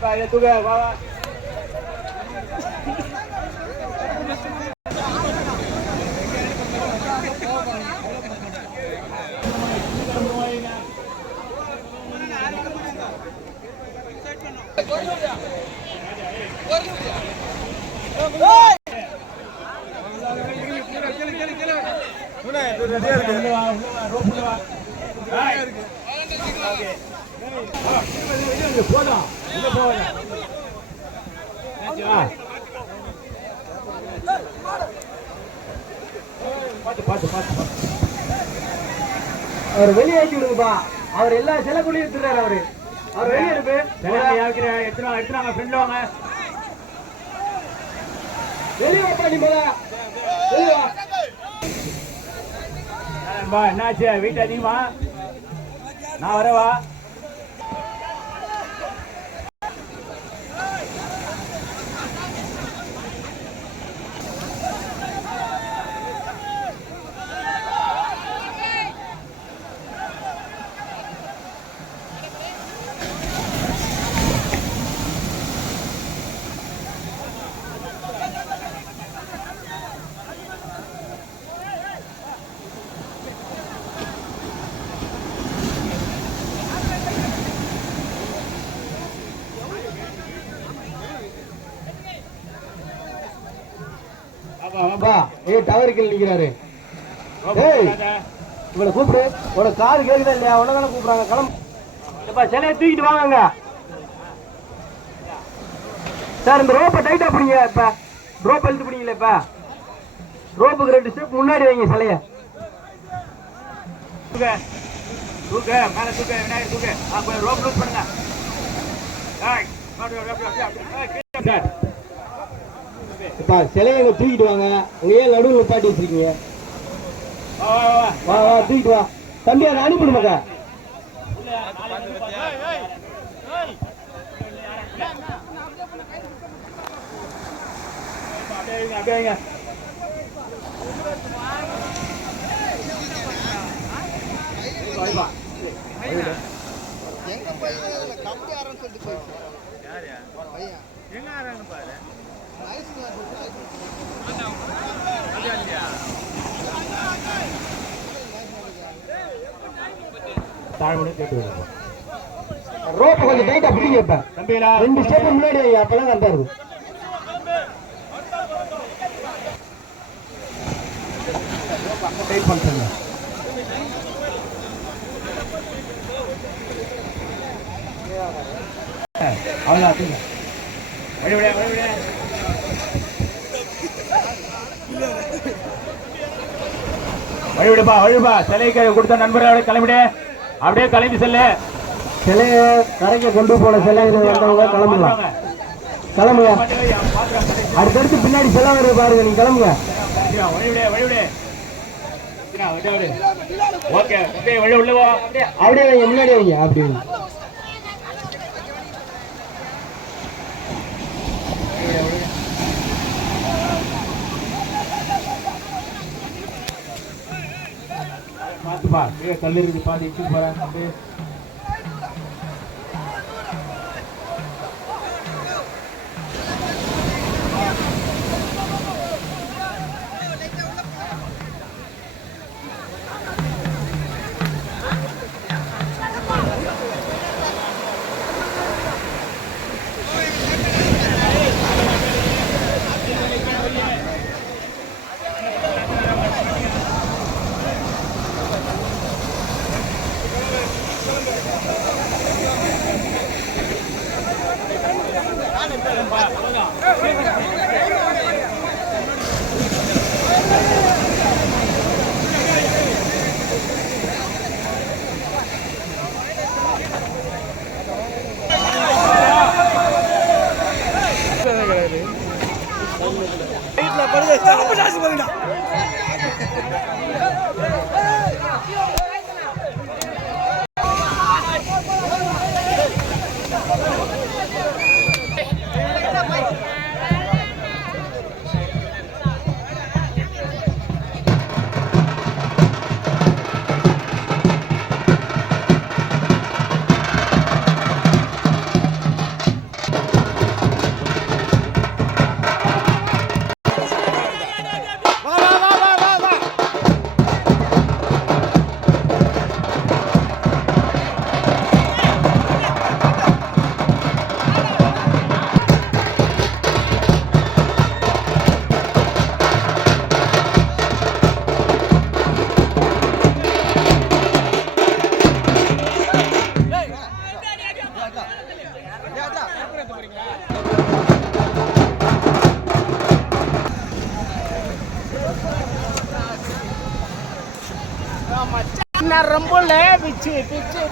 Vai, tu vai, vai, vai. அவர் வெளியே ஏற்றி விடுங்கப்பா அவர் எல்லா செலக்குள்ளையும் எடுத்துறாரு அவரு. அவர் வெளியே இருக்கு வெளியே வாப்பா நீ முதல்ல. வெளியே வா. என்னாச்சு? வீட்டு அதிகமா நான் வரவா வா ஏ டவருக்கு நிக்கிறாரு. ஏய் இவனை கூப்பிடு. உனக்கு காது கேக்குதா இல்லையா? உன்ன தானே கூப்பிடுறாங்க. கிளம்பு. எப்பா சிலையை தூக்கிட்டு வாங்க சார் இந்த ரோப்பை டைட்டா பிடிங்க இப்ப. ரோப் இழுத்து பிடிங்களா இப்ப. ரோப்புக்கு ரெண்டு ஸ்டெப் முன்னாடி வைங்க சிலைய. தூக்க. தூக்க. மேல தூக்க. விநாயகர் தூக்க. ஆ ரோப் லூஸ் பண்ணுங்க. ஏய், மாட்டு, சார் இப்ப சிலையை இங்க தூக்கிட்டு வாங்க. அங்க ஏன் நடுவில் நிப்பாட்டி வச்சிருக்கீங்க. வா வா வா. வா வா தூக்கிட்டு வா தம்பி அதை அனுப்பிடு மக்கா அப்படியே வைங்க, அப்படியே வைங்க. வைப்பா. தாழ்மையோட கேட்டு விடுங்க. ரோப்பை கொஞ்சம் டைட்டா பிடிங்க இப்ப ரெண்டு ஸ்டெப் முன்னாடி அப்பதான் கரெக்டா இருக்கும் டைட் பண்ணுங்க அவ்வளோதான் தூங்க. வழி விட வழி விட வழி விடுப்பா வழி விடுப்பா சிலைக்கு கொடுத்த நண்பர்களோட கிளம்பிடு. அப்படியே கிளம்பி செல்லு. சிலைய கரைக்கு கொண்டு போன சிலை வந்தவங்க கிளம்பலாம் கிளம்புங்க. அடுத்தடுத்து பின்னாடி சிலை வருது பாருங்க நீங்க கிளம்புங்க. அப்படியே முன்னாடி வைங்க அப்படி பார் கல்லூரி பாதி போறாங்க 咱不扎心吧，队长。ना रंबुल है पीछे पीछे